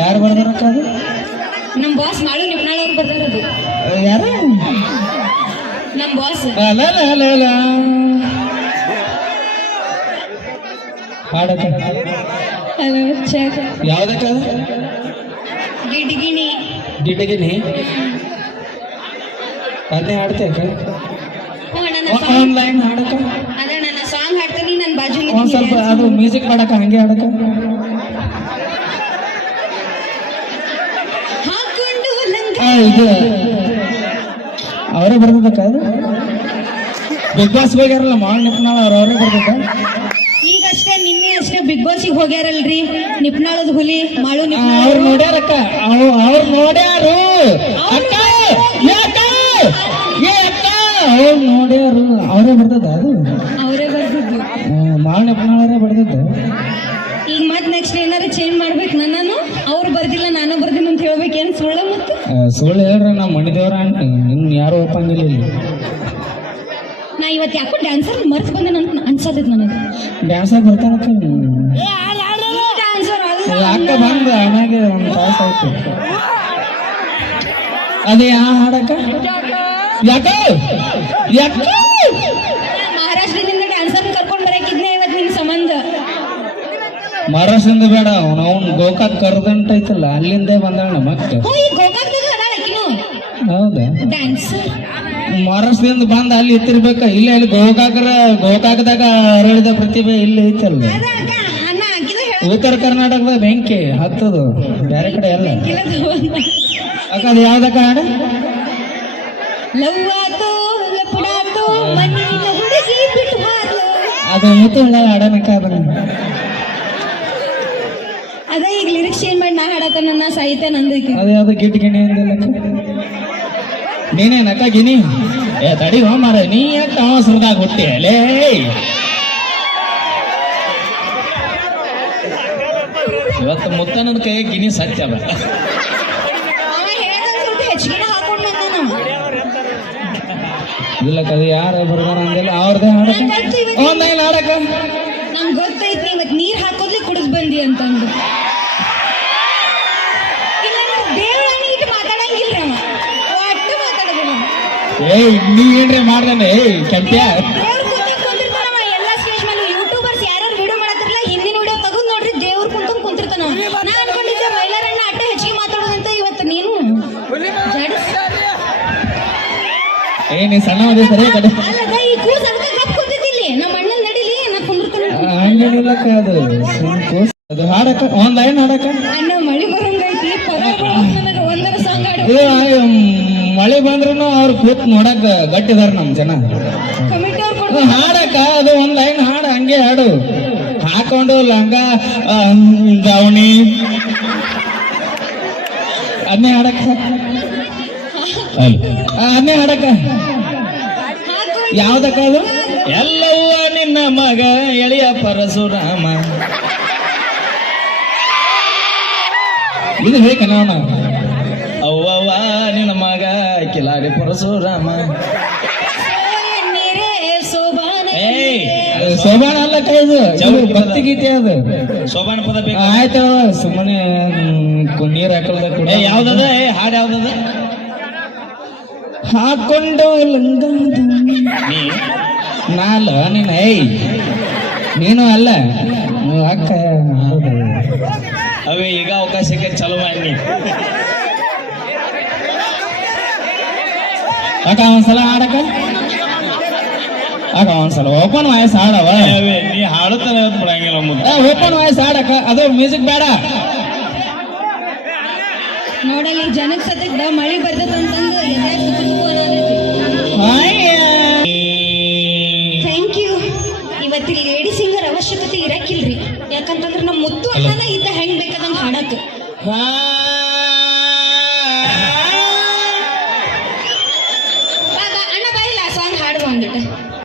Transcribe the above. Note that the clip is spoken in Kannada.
ಯಾರು ಬರ್ದಾರಕ್ಕ ಅದು? ನಮ್ ಬಾಸ್ ಮಾಳು ನಿಪ್ನಾಳ್ ಅವ್ರು ಬರ್ದಾರದು. ಯಾರು? ನಮ್ ಬಾಸ್. ಹಾಡಕ್ಕ ಹಲೋ ಚೆಕ್. ಯಾವ್ದಕ್ಕ? ಗಿಡ್ಗಿಣಿ. ಗಿಡ್ಗಿಣಿ ಅದನ್ನೇ ಹಾಡ್ತೇಕ? ನನ್ನ ಆನ್ಲೈನ್ ಹಾಡಕ್ಕ? ಅದೇ ನನ್ನ ಸಾಂಗ್ ಹಾಡ್ತೀನಿ. ನನ್ನ ಬಾಜು ಒಂದ್ ಸ್ವಲ್ಪ ಅದು ಮ್ಯೂಸಿಕ್ ಮಾಡಕ್ಕ ಹಂಗೆ ಹಾಡಕ್ಕ? ಹಾಕೊಂಡು ಲಂಗ. ಇದು ಅವರೇ ಬರ್ಬೇಕ? ಅದು ಬಿಗ್ ಬಾಸ್ ಹೋಗ್ಯಾರಲ್ಲ ಮಾಲ್ ನಿಪ್ನಾಳ್ ಅವರೇ ಬರ್ಬೇಕ? ಈಗಷ್ಟೇ ನಿನ್ನೆ ಅಷ್ಟೇ ಬಿಗ್ ಬಾಸಿಗೆ ಹೋಗ್ಯಾರಲ್ರಿ ನಿಪ್ನಾಳದ ಹುಲಿ ಮಾಳು ಅವ್ರು ನೋಡ್ಯಾರಕ್ಕ. ಅವ್ರು ನೋಡ್ಯಾರು ಅಕ್ಕ. ಅವ್ರು ನೋಡ್ಯಾರು ಅವರೇ ಬರ್ತದ? ಅದು ಅವರೇ ಬರ್ತಿದ್ರು. ಮಾಲ್ ನಿಪ್ನಾಳರೇ ಬರ್ತದ. ಈಗ ಮತ್ ನೆಕ್ಸ್ಟ್ ಏನಾರು ಚೇಂಜ್ ಮಾಡ್ಬೇಕು ನಾನು. ಅವ್ರು ಬರ್ದಿಲ್ಲ ನಾನು ಬರ್ದಿಲ್ಲ ಅಂತ ಹೇಳ್ಬೇಕೇನ್ ಸುಳ್ಳ? ಮತ್ತೆ ಸುಳ್ಳು ಹೇಳ್ರಿ ನಮ್ಮ ಮಣಿದೇವ್ರ ನಿನ್ ಯಾರು ಒಪ್ಪಂಗಿಲ್ಲ ಇಲ್ಲಿ. ನಾ ಇವತ್ತು ಯಾಕೋ ಡ್ಯಾನ್ಸರ್ ಮರ್ತ್ ಬಂದೆ ಅಂತ ಅನ್ಸತೈತ್ ನನಗೆ. ಡ್ಯಾನ್ಸರ್ ಬರ್ತಾನಕ್ಕ ಡ್ಯಾನ್ಸರ್ ಅಕ್ಕ ಬಂದ ಆಮ್ಯಾಗೆ ಒಂದು ತಾಸ ಆಯ್ತು. ಅದೇ ಯಾ ಹಾಡಕ್ಕ? ಯಾಕ ಮಹಾರಾಷ್ಟ್ರದಿಂದ ಡ್ಯಾನ್ಸರ್ ಕರ್ಕೊಂಡ್ ಬರಕಿದ್ನೆ ಇವತ್ತು ನಿನ್ ಸಂಬಂಧ. ಮಹಾರಾಷ್ಟ್ರದಿಂದ ಬೇಡ ಅವ್ನು ಗೋಕಾಕ್ ಕರ್ದಂಟ ಐತಲ್ಲ ಅಲ್ಲಿಂದ ಬಂದಾಳ ನಮ್ಮ ಅಕ್ಕ. ಈ ಗೋಕಾಕ್ದಾಗ ಅದಾಳಕಿನು. ಹೌದಾ? ಡ್ಯಾನ್ಸರ್ ಮಹಾರಾಷ್ಟ್ರದಿಂದ ಬಂದ ಅಲ್ಲಿ ಇತ್ತಿರ್ಬೇಕ. ಇಲ್ಲ ಇಲ್ಲಿ ಗೋಕಾಕದಾಗ ಅರಳಿದ ಪ್ರತಿಭೆ ಇಲ್ಲಿ ಐತಲ್ಲ. ಅನ್ನ ಹಾಕಿದ ಉತ್ತರ ಕರ್ನಾಟಕದ ಬೆಂಕಿ ಹತ್ತದು ಬೇರೆ ಕಡೆ ಎಲ್ಲ. ಅಕ್ಕ ಅದು ಯಾವ್ದಕ್ಕ ಹಾಡ? ಲವ್ವಾತೋ ಲಪುಡಾತೋ ಮಣ್ಣಿನ ಹುಡುಗಿ ಬಿಟ್ಟು ಹಾಲು. ಅದು ಮುತ್ತುಳ್ಳ ಹಾಡನಕ್ಕ ಅದನ್ನ. ಅದ ಈಗ ಲಿರಿಕ್ಸ್ ಚೇಂಜ್ ಮಾಡಿ ನಾ ಹಾಡತ್ತ ನನ್ನ ಸಾಹಿತ್ಯ ನಂದೈತಿ. ಅದೇ ಅದು ಗಿಟ್ ಗಿಣಿ ಅಂದಿಲ್ಲಕ್ಕ. ನೀನೇನಕ್ಕ ಗಿಣಿ? ತಡಿ ಹೋ ಮಾರ ನೀ ಯಾಕೆ ಅವಸರದಾಗ ಹುಟ್ಟಿ ಅಲೇ? ಇವತ್ತು ಮುತ್ತನದ ಕೈ ಗಿಣಿ ಸತ್ಯ ಅದ. ಅವ ಹೇಳ್ದಂಗ ಸ್ವಲ್ಪ ಹೆಚ್ಚಿಗೆ ಹಾಕೊಂಡ್ ಬಂದಾನ. ಇಲ್ಲ ಕದ ಯಾರು ಬರ್ದಾರ ಅಂದಿಲ್ಲ ಅವ್ರದೇ ಹಾಡಕ್ಕ. ಒಂದೈನ್ ಹಾಡಕ್ಕ ನಂಗೆ ಗೊತ್ತೈತಿ ಇವತ್ತು ನೀರ್ ಹಾಕೋದ್ಲಿ ಕುಡಿದ್ ಬಂದಿ ಅಂತಂದು. ಇಲ್ಲ ದೇವಳಾನಿ ಇಟ್ಟು ಮಾತಾಡಂಗಿಲ್ರಿ ಅವ ಒಟ್ಟು ಮಾತಾಡೋದಿಲ್ಲ. ನೀ ಏನ್ರಿ ಮಾಡ್ದಾನೆ ಕೆಂಪ್ಯ? ದೇವ್ರ ಕುಂತಿರ್ತಾನವ ಎಲ್ಲ ಸ್ಟೇಜ್ ಮೇಲೆ. ಯೂಟ್ಯೂಬರ್ಸ್ ಯಾರು ವಿಡಿಯೋ ಮಾಡತ್ತಿರಲ್ಲ ಹಿಂದಿನ ವಿಡಿಯೋ ತಗೊಂಡ್ ನೋಡ್ರಿ ದೇವ್ರ ಕುಂತಿರ್ತಾನ. ನಾ ಅನ್ಕೊಂಡಿದ್ದೆ ಮೈಲಾರಣ್ಣ ಅಟ್ಟ ಹೆಚ್ಚಿಗೆ ಮಾತಾಡೋದಂತ. ಇವತ್ತು ನೀನು ನೀ ಸಣ್ಣ ಮದಿ ಸರಿ ಕಡೆ ಅಲ್ಲದ ಈ ಕೂಸ್ ಅದಕ್ಕೆ ಗಪ್ ಕುಂತಿದ್ದಿಲ್ಲಿ. ನಮ್ಮ ಅಣ್ಣನ ನಡಿಲಿ ನಾ ಕುಂದಿರ್ತಾನೆ. ಹಂಗೇನಿಲ್ಲಕ್ಕ ಅದು ಹಾಡಕ್ಕ. ಒಂದೈನ್ ಹಾಡಕ್ಕ. ಅಣ್ಣ ಮಳಿ ಬರಂಗೈತಿ ನನಗೆ ಒಂದರ ಸಾಂಗ್ ಇದು ಮಳೆ ಬಂದ್ರು ಅವ್ರು ಕೂತ್ ನೋಡಕ್ ಗಟ್ಟಿದಾರ ನಮ್ ಜನ. ಕಮಿಟಿ ಅವ್ರು ಹಾಡಕ್ಕ ಅದು ಒಂದ್ ಲೈನ್ ಹಾಡ ಹಂಗೆ ಹಾಡು. ಹಾಕೊಂಡು ಲಂಗ ದಾವಣಿ ಅದನ್ನೇ ಹಾಡಕ್ಕ. ಅದನ್ನೇ ಹಾಡಕ್ಕ. ಯಾವ್ದಕ್ಕ ಅದು? ಎಲ್ಲವ್ವ ನಿನ್ನ ಮಗ ಎಳೆಯ ಪರಶುರಾಮ. ಇದು ಬೇಕ ನಾವು ಅವ್ವವ್ವ ನಿನ್ನ ಮಗ ಕಿಲಾರಿ ಪರಶುರಾಮ. ಸೋಬಾನ ಅಲ್ಲಕ್ಕ ಇದು ಭಕ್ತಿ ಗೀತೆ ಅದು. ಸೋಬಾನ ಪದ ಬೇಕು. ಆಯ್ತು ಸುಮ್ಮನೆ ನೀರ್ ಹಾಕಲ್ದ ಕೂಡ. ಯಾವ್ದದ ಹಾಡು ಯಾವ್ದದ? ಹಾಕೊಂಡು ಲಂಗ ನಾಲ ನೀನು ನೀನು ಅಲ್ಲ ಅಕ್ಕ. ಅವೇ ಈಗ ಅವಕಾಶಕ್ಕೆ ಚಲೋ ಮಾಡಿ ಅಕ್ಕ ಒಂದ್ಸಲ ಹಾಡಕ್ಕ. ಅಕ್ಕ ಒಂದ್ಸಲ ಓಪನ್ ವಾಯ್ಸ್ ಹಾಡವ. ನೀ ಹಾಡುತ್ತಾನೆ ಬಿಡಂಗಿಲ್ಲ ಮುಂದೆ. ಓಪನ್ ವಾಯ್ಸ್ ಹಾಡಕ್ಕ. ಅದು ಮ್ಯೂಸಿಕ್ ಬೇಡ. ನೋಡಲಿ ಜನಕ್ ಸತ್ತಿದ್ದ ಮಳಿ ಬರ್ತದಂತಂದು ಥ್ಯಾಂಕ್ ಯು. ಇವತ್ತು ಲೇಡಿ ಸಿಂಗರ್ ಅವಶ್ಯಕತೆ ಇರಕ್ಕಿಲ್ರಿ. ಯಾಕಂತಂದ್ರೆ ನಮ್ಮ ಮುತ್ತು ಅಣ್ಣನ ಇದ್ದ ಹೆಂಗ್ ಬೇಕಾದಂಗ ಹಾಡಕ್.